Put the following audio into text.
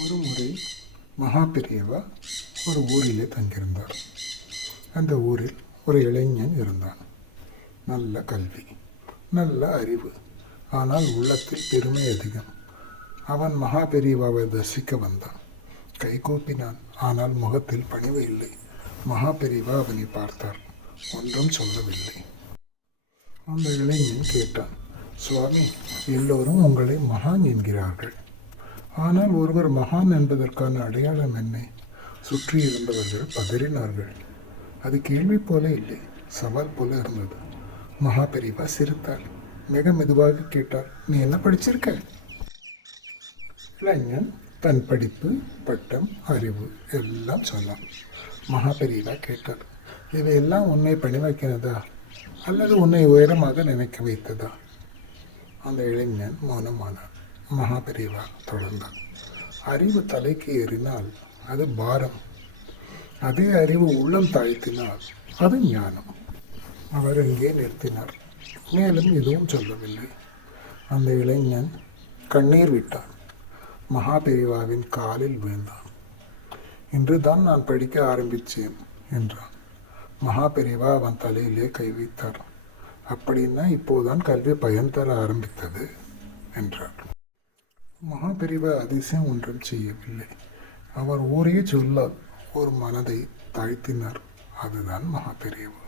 ஒரு முறை மகா பெரியவா ஒரு ஊரிலே தங்கியிருந்தார். அந்த ஊரில் ஒரு இளைஞன் இருந்தான். நல்ல கல்வி, நல்ல அறிவு, ஆனால் உள்ளத்தில் பெருமை அதிகம். அவன் மகா பெரியவாவை தரிசிக்க வந்தான். கைகூப்பினான், ஆனால் முகத்தில் பணிவு இல்லை. மகா பெரியவா அவனை பார்த்தார், ஒன்றும் சொல்லவில்லை. அந்த இளைஞன் கேட்டான், சுவாமி, எல்லோரும் உங்களை மகான் என்கிறார்கள். ஆனால் ஒருவர் மகான் என்பதற்கான அடையாளம் என்ன? சுற்றி இருந்தவர்கள் பதறினார்கள். அது கேள்வி போல இல்லை, சவால் போல இருந்தது. மகா பெரியவா சிரித்தார். மிக மெதுவாக கேட்டார், நீ என்ன படிச்சிருக்க? இளைஞன் தன் படிப்பு, பட்டம், அறிவு எல்லாம் சொன்னான். மகா பெரியவா கேட்டார், இவையெல்லாம் உன்னை பணிவாக்கினதா அல்லது உன்னை உயரமாக நினைக்க வைத்ததா? அந்த இளைஞன் மௌனமானார். மகா பெரியவா தொடர்ந்தார், அறிவு தலைக்கு ஏறினால் அது பாரம், அதே அறிவு உள்ளம் தாழ்த்தினால் அது ஞானம். அவர் அங்கே நிறுத்தினார். மேலும் எதுவும் சொல்லவில்லை. அந்த இளைஞன் கண்ணீர் விட்டான். மகா பெரியவாவின் காலில் விழுந்தான். இன்று தான் நான் படிக்க ஆரம்பித்தேன் என்றான். மகா பெரியவா அவன் தலையிலே கை வைத்தார். அப்படின்னா இப்போதான் கல்வி பயன் தர ஆரம்பித்தது என்றார். மகா பெரியவா அதிசயம் ஒன்றும் செய்யவில்லை. அவர் ஒரே சொல்லால் ஒரு மனதை தாழ்த்தினார். அதுதான் மகா பெரியவா.